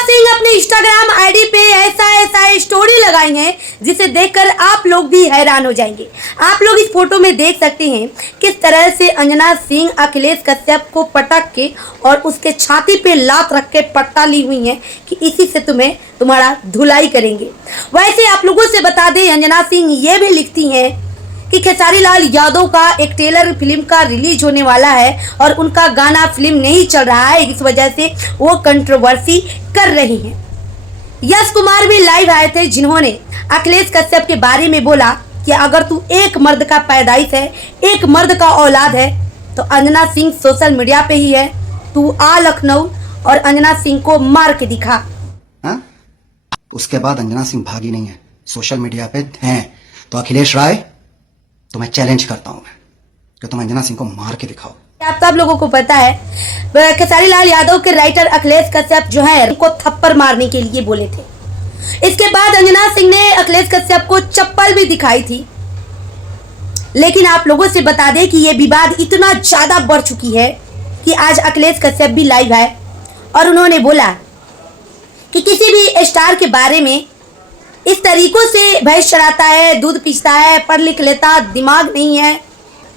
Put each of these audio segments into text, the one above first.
सिंह अपने Instagram ID पे ऐसा स्टोरी लगाई है जिसे देखकर आप लोग भी हैरान हो जाएंगे। आप लोग इस फोटो में देख सकते हैं किस तरह से अंजना सिंह अखिलेश कश्यप को पटक के और उसके छाती पे लात रख के पट्टा ली हुई हैं कि इसी से तुम्हारा धुलाई करेंगे। वैसे आप लोगों से बता दें, अंजना सिंह ये भी लिखती हैं कि खेसारी लाल यादव का एक ट्रेलर फिल्म का रिलीज होने वाला है और उनका गाना फिल्म नहीं चल रहा है, इस वजह से वो कंट्रोवर्सी कर रही हैं। यश कुमार भी लाइव आए थे, जिन्होंने अखिलेश कश्यप के बारे में बोला कि अगर तू एक मर्द का पैदाइश है, एक मर्द का औलाद है, तो अंजना सिंह सोशल मीडिया पे ही है। तू आ लखनऊ और अंजना सिंह को मार के दिखा। उसके बाद अंजना सिंह भागी नहीं है, सोशल मीडिया पे हैं। तो अखिलेश राय, तो मैं चैलेंज करता हूं कि तुम अंजना सिंह को मार के दिखाओ। आप सब लोगों को पता है, खेसारी लाल यादव के राइटर अखिलेश कश्यप जो है उनको थप्पड़ मारने के लिए बोले थे। इसके बाद अंजना सिंह ने अखिलेश कश्यप को चप्पल भी दिखाई थी। लेकिन आप लोगों से बता दें कि यह विवाद इतना ज्यादा बढ़ चुकी है कि आज अखिलेश कश्यप भी लाइव आए और उन्होंने बोला कि किसी भी स्टार के बारे में इस तरीकों से भैंस चराता है, दूध पीसता है, पढ़ लिख लेता, दिमाग नहीं है।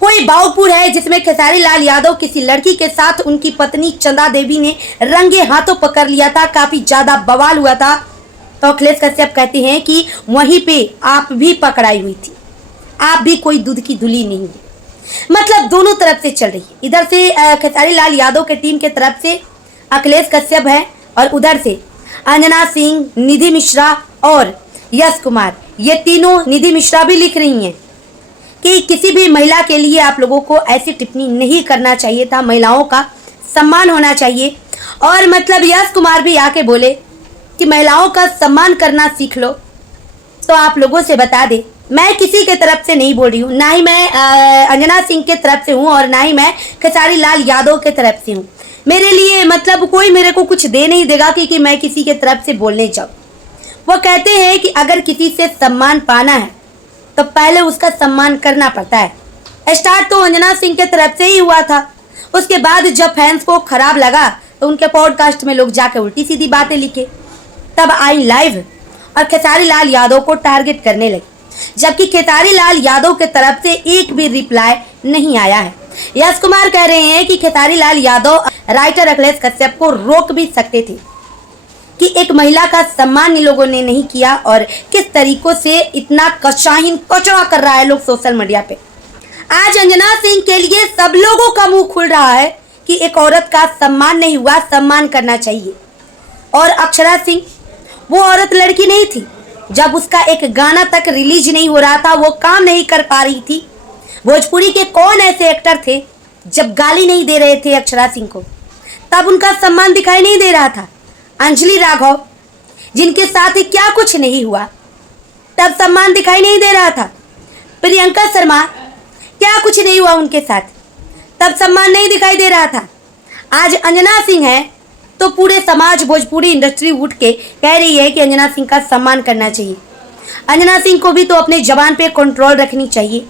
कोई बावपुर है जिसमें खेसारी लाल यादव किसी लड़की के साथ उनकी पत्नी चंदा देवी ने रंगे हाथों पकड़ लिया था, काफी ज्यादा बवाल हुआ था। तो अखिलेश कश्यप कहते हैं कि वहीं पे आप भी पकड़ाई हुई थी, आप भी कोई दूध की धुली नहीं है। मतलब दोनों तरफ से चल रही है। इधर से खेसारी लाल यादव के टीम के तरफ से अखिलेश कश्यप है और उधर से अंजना सिंह, निधि मिश्रा और यश कुमार, ये तीनों, निधि मिश्रा भी लिख रही हैं कि किसी भी महिला के लिए आप लोगों को ऐसी टिप्पणी नहीं करना चाहिए था, महिलाओं का सम्मान होना चाहिए। और मतलब यश कुमार भी आके बोले कि महिलाओं का सम्मान करना सीख लो। तो आप लोगों से बता दे, मैं किसी के तरफ से नहीं बोल रही हूँ, ना ही मैं अंजना सिंह के तरफ से हूँ और ना ही मैं खेसारी लाल यादव के तरफ से हूँ। मेरे लिए मतलब कोई मेरे को कुछ दे नहीं देगा कि मैं किसी के तरफ से बोलने जाऊँ। वो कहते हैं कि अगर किसी से सम्मान पाना है तो पहले उसका सम्मान करना पड़ता है। स्टार्ट तो अंजना सिंह के तरफ से ही हुआ था। उसके बाद जब फैंस को खराब लगा तो उनके पॉडकास्ट में लोग जाकर उल्टी सीधी बातें लिखे, तब आई लाइव और खेसारी लाल यादव को टारगेट करने लगी, जबकि खेसारी लाल यादव के तरफ से एक भी रिप्लाई नहीं आया है। यश कुमार कह रहे हैं कि खेसारी लाल यादव राइटर अखिलेश कश्यप को रोक भी सकते थे कि एक महिला का सम्मान इन लोगों ने नहीं किया और किस तरीकों से इतना कशाहीन कचरा कर रहा है लोग सोशल मीडिया पे। आज अंजना सिंह के लिए सब लोगों का मुंह खुल रहा है कि एक औरत का सम्मान नहीं हुआ, सम्मान करना चाहिए। और अक्षरा सिंह, वो औरत लड़की नहीं थी। जब उसका एक गाना तक रिलीज नहीं हो रहा था, वो काम नहीं कर पा रही थी। भोजपुरी के कौन ऐसे एक्टर थे जब गाली नहीं दे रहे थे अक्षरा सिंह को, तब उनका सम्मान दिखाई नहीं दे रहा था। अंजलि राघव, जिनके साथ ही क्या कुछ नहीं हुआ, तब सम्मान दिखाई नहीं दे रहा था। प्रियंका शर्मा, क्या कुछ नहीं हुआ उनके साथ, तब सम्मान नहीं दिखाई दे रहा था। आज अंजना सिंह है तो पूरे समाज, भोजपुरी इंडस्ट्री उठ के कह रही है कि अंजना सिंह का सम्मान करना चाहिए। अंजना सिंह को भी तो अपने जबान पे कंट्रोल रखनी चाहिए।